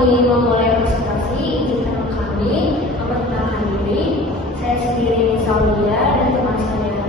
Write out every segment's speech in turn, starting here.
ingin memulai presentasi, izinkan kami memperkenalkan diri. Saya sendiri Saulia dan teman saya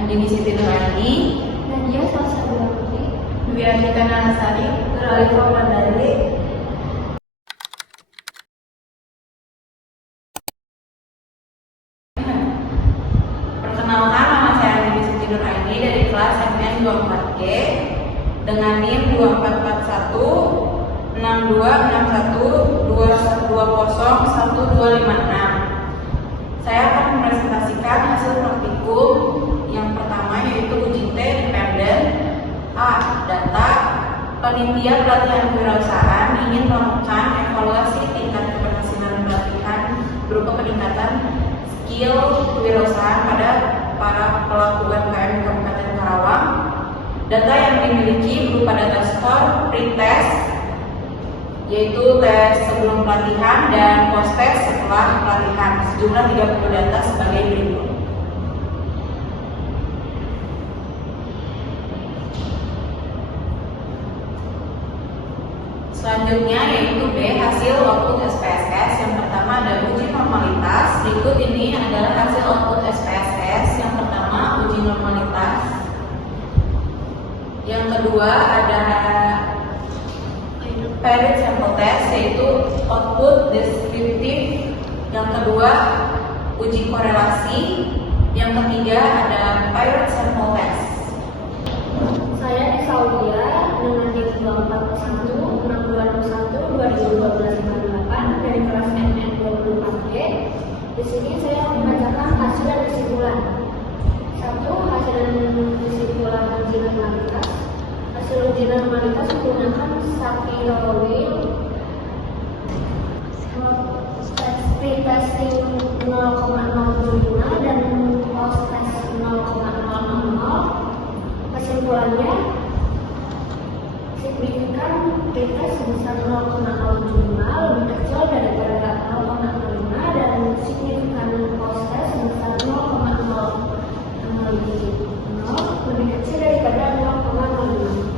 Andini Siti Nurani, Nadia Salsabila Putri, Dwi Andika Narasari, Nuralika Mandari. Perkenalkan, nama saya Andini Siti Nurani dari kelas MN 24G dengan NIM 2441 6261 2201256. Saya akan mempresentasikan hasil praktikum yang pertama, yaitu uji T independen. A. Data. Panitia pelatihan kewirausahaan ingin melakukan evaluasi tingkat keberhasilan pelatihan berupa peningkatan skill kewirausahaan pada para pelaku UMKM di Kabupaten Karawang. Data yang dimiliki berupa data skor, pretest, yaitu tes sebelum pelatihan dan post test setelah pelatihan, sejumlah 30 data sebagai berikut. Selanjutnya yaitu B, hasil output SPSS. Yang pertama ada uji normalitas. Berikut ini adalah hasil output SPSS. Yang pertama uji normalitas. Yang kedua ada paired sample test, yaitu output deskriptif. Yang kedua uji korelasi. Yang ketiga ada paired sample test. Saya Saulia dengan NIM 2441 6261 201258 dari kelas MN 24G. Di sini saya akan membacakan hasil dan kesimpulan. 1. Hasil dan kesimpulan uji normalitas. Hasil uji normalitas menggunakan Shapiro-Wilk pretesting 0,075 dan post test 0,000. Kesimpulannya, signifikan pretest sebesar 0,05 lebih kecil daripada 0,05 dan signifikan post test sebesar 0,000 lebih kecil daripada 0,05,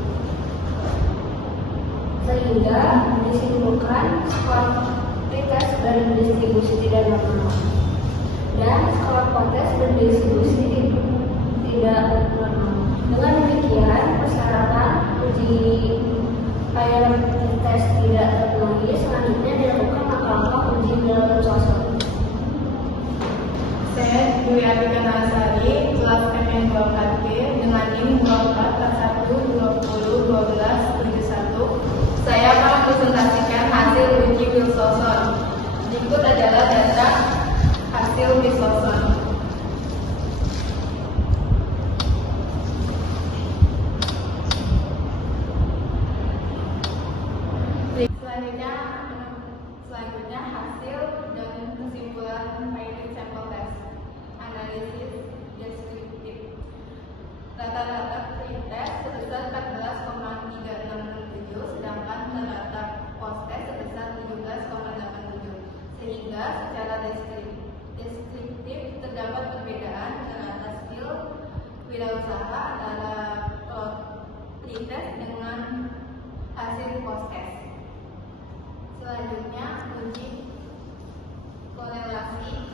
sehingga disimpulkan skor pretest berdistribusi tidak normal dan skor post-test berdistribusi tidak normal. Dengan demikian, persyaratan uji paired test tidak terpenuhi. Selanjutnya dilakukan langkah-langkah uji bersuasana. Saya Dwi Andika Narasari, kelas MN 24G dengan NIM 2441201271. Saya akan mempresentasikan hasil uji Wilson. Berikut adalah data hasil Wilson. Selanjutnya hasil dan kesimpulan paired sample test. Analisis deskriptif. Rata-rata pretest sebesar 14,367, sedangkan rata-rata post test sebesar 17,87. Sehingga secara deskriptif terdapat perbedaan rata skill wirausaha antara pretest dengan hasil post test. Selanjutnya uji korelasi.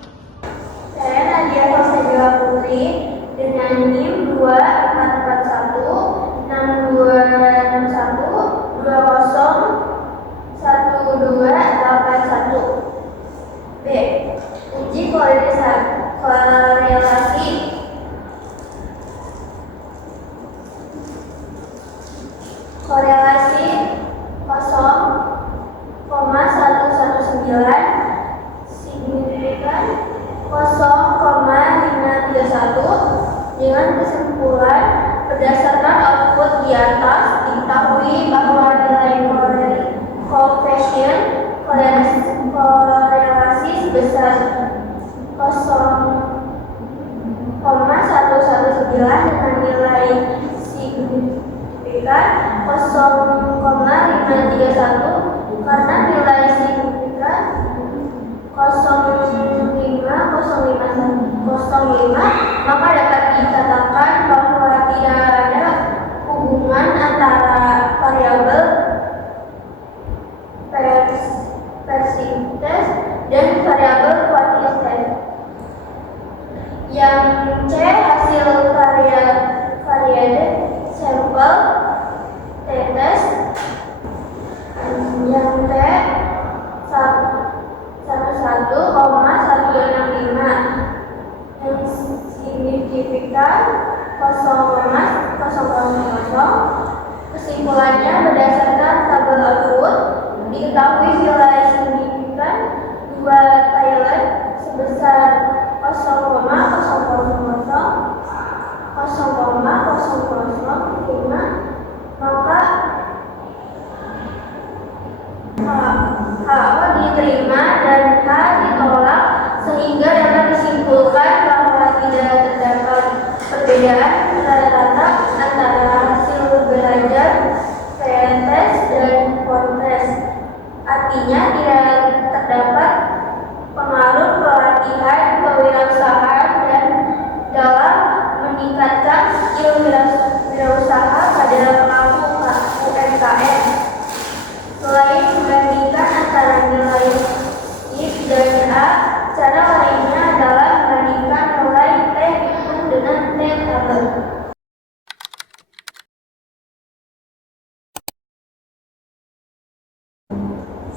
Saya Nadia Salsabila Putri dengan NIM 2441 6261 201281. B. Uji korelasi. Korelasi 0,119, signifikan 0,531. Dengan kesimpulan, berdasarkan output di atas diketahui bahwa nilai koefisien korelasi sebesar 0,119 dengan nilai signifikan 0,531. Karena nilai signifikan 0,505, maka dapat dikatakan bahwa tidak ada hubungan antara variabel PS Yang C hasil variade sampel t-test. Yang T 11,165. Yang signifikan 0,000. Kesimpulannya berdasarkan tabel output diketahui nilai signifikan 2 Thailand sebesar 0,000,005, maka H diterima dan H ditolak, sehingga dapat disimpulkan bahwa tidak terdapat perbedaan rata-rata antara hasil belajar t-test dan PON-test. Artinya tidak terdapat pengaruh pelatihan kewirausahaan dan dalam meningkatkan skill wirausaha pada pelaku UMKM. Selain membandingkan antara nilai if dan A, cara lainnya adalah membandingkan nilai T hitung dengan T tabel.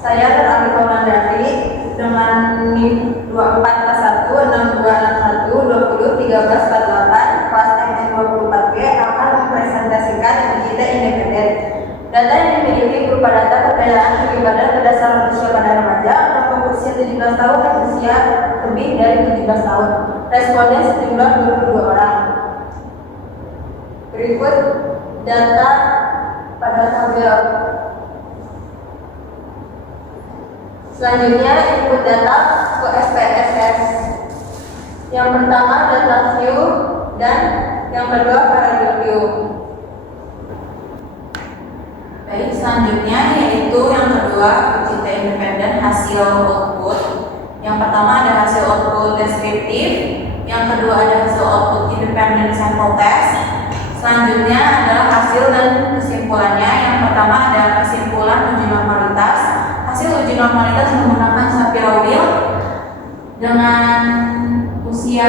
Saya terambil Komandari dengan NIM 24616261201348 kelas MN24G akan mempresentasikan uji T independen. Data yang dimiliki berupa data perbedaan tinggi badan berdasarkan usia pada remaja, kelompok usia 17 tahun dan usia lebih dari 17 tahun. Responden sejumlah 22 orang. Berikut data pada tabel. Selanjutnya input data ke SPSS. Yang pertama data view dan yang kedua variable view. Baik, selanjutnya yaitu yang kedua uji T independen hasil output. Yang pertama ada hasil output deskriptif, yang kedua ada hasil output independent sample test. Selanjutnya adalah hasil dan kesimpulannya. Yang pertama ada kesimpulan uji normalitas. Hasil uji normalitas menggunakan Shapiro-Wilk dengan usia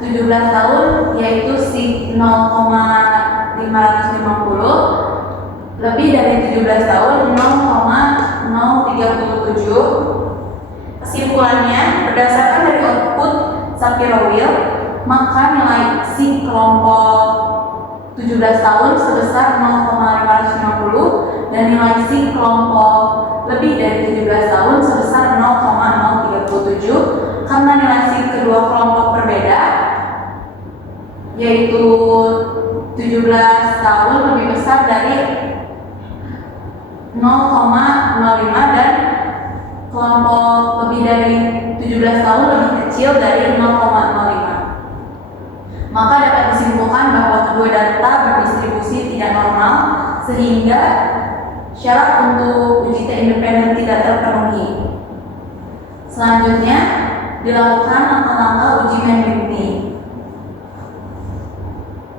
17 tahun yaitu sig 0,550, lebih dari 17 tahun 0,037. Kesimpulannya berdasarkan dari output Shapiro-Wilk, maka nilai sig kelompok 17 tahun sebesar 0,550 dan nilai sig kelompok lebih dari 17 tahun sebesar 0,037. Karena nilai sig kedua kelompok berbeda, yaitu 17 tahun lebih besar dari 0,05 dan kelompok lebih dari 17 tahun lebih kecil dari 0,05. Maka dapat disimpulkan bahwa kedua data berdistribusi tidak normal sehingga syarat untuk uji T independen tidak terpenuhi. Selanjutnya dilakukan langkah-langkah uji Mann-Whitney.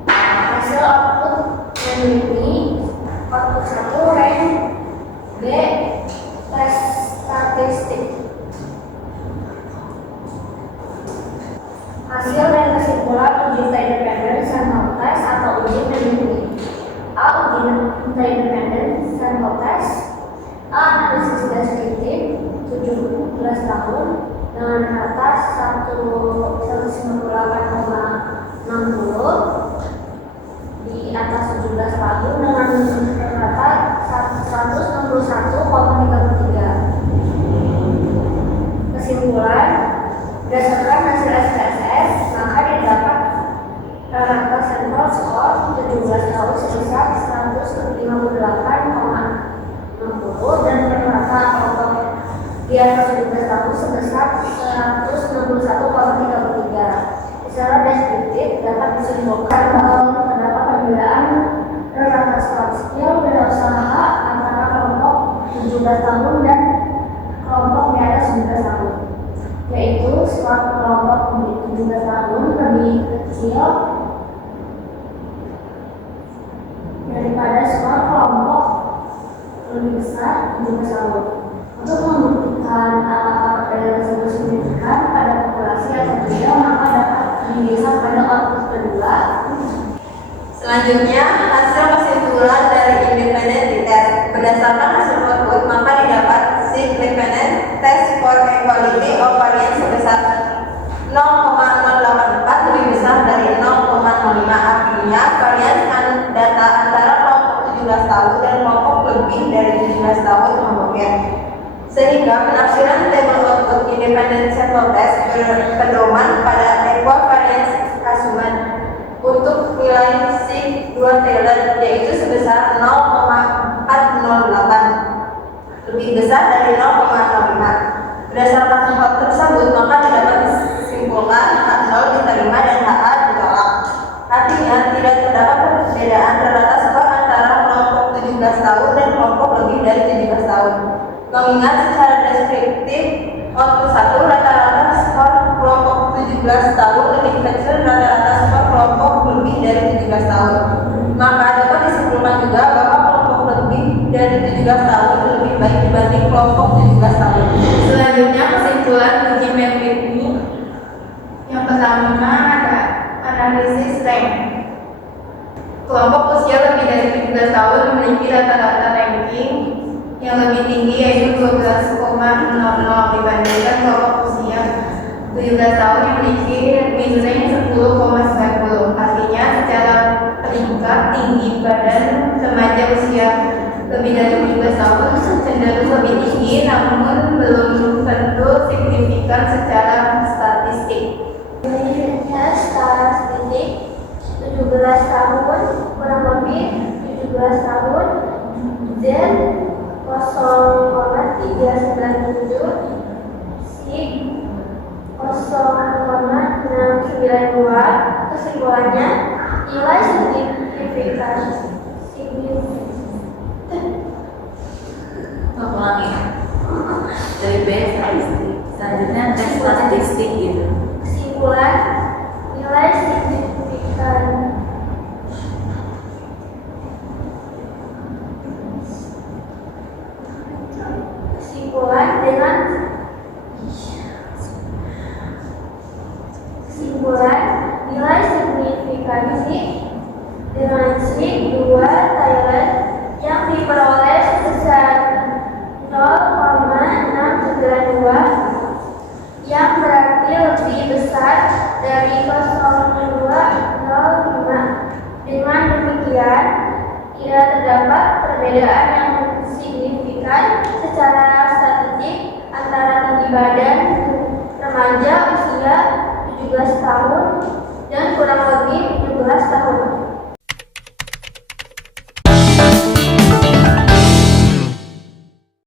Hasil output Mann-Whitney, output 1 rank, B tes statistik. Hasil dan kesimpulan uji T independen sample test atau uji Mann-Whitney. A. Uji T independen sample test. A. Analisis deskriptif 17 tahun dengan atas 198,60, di atas 17 tahun dengan rata 161,33. Kesimpulan, berdasarkan hasil SPSS, maka didapat rata sampel skor 17 tahun sebesar 158,60 dan rata kelompok di atas 17 tahun sebesar 161,33. Secara deskriptif dapat disimpulkan bahwa terdapat perbedaan rata skor skill wirausaha antara kelompok 17 tahun dan kelompok di atas 17 tahun, yaitu skor kelompok 17 tahun lebih kecil daripada skor kelompok lebih besar 17 tahun. Untuk membuktikan apakah perbedaan tersebut signifikan pada populasi atau tidak, maka dapat kedua. Selanjutnya, hasil kesimpulan dari independent test. Berdasarkan hasil output, maka didapat independent test for equality of variance sebesar 0,084 lebih besar dari 0,05. Artinya, variance data antara kelompok 17 tahun dan kelompok lebih dari 17 tahun homogen. Sehingga penafsiran table output independent sample test berpedoman pada equal variance assumption untuk nilai sig 2 Taylor, yaitu sebesar 0,408 lebih besar dari 0,05. Berdasarkan hal tersebut, maka dapat disimpulkan H0 diterima dan HA ditolak. Artinya tidak terdapat perbedaan rata skor antara kelompok 17 tahun dan kelompok lebih dari 17 tahun. Mengingat secara deskriptif output 1 rata-rata skor kelompok 17 tahun lebih kecil rata-rata skor kelompok lebih dari 17 tahun. Maka dapat disimpulkan juga bahwa kelompok lebih dari 17 tahun lebih baik dibanding kelompok 17 tahun. Selanjutnya kesimpulan uji metrik ini. Yang pertama ada analisis rank. Kelompok usia lebih dari 17 tahun memiliki rata-rata ranking yang lebih tinggi yaitu 12,00 dibandingkan kelompok usia 17 tahun yang memiliki min rank 10,90. Artinya secara peringkat tinggi badan remaja usia lebih dari 17 tahun cenderung lebih tinggi, namun belum tentu signifikan secara statistik. Menurutnya secara statistik 17 tahun kurang lebih 17 tahun dan 0,397 sig 0,692. Kesimpulannya nilai signifikan ulangi dari B statistik, selanjutnya tes statistik gitu. kesimpulan nilai signifikan nilai signifikansi dengan sig 2 Taylor yang diperoleh sebesar 0,692 yang berarti lebih besar dari 0,205. Dengan demikian, tidak terdapat perbedaan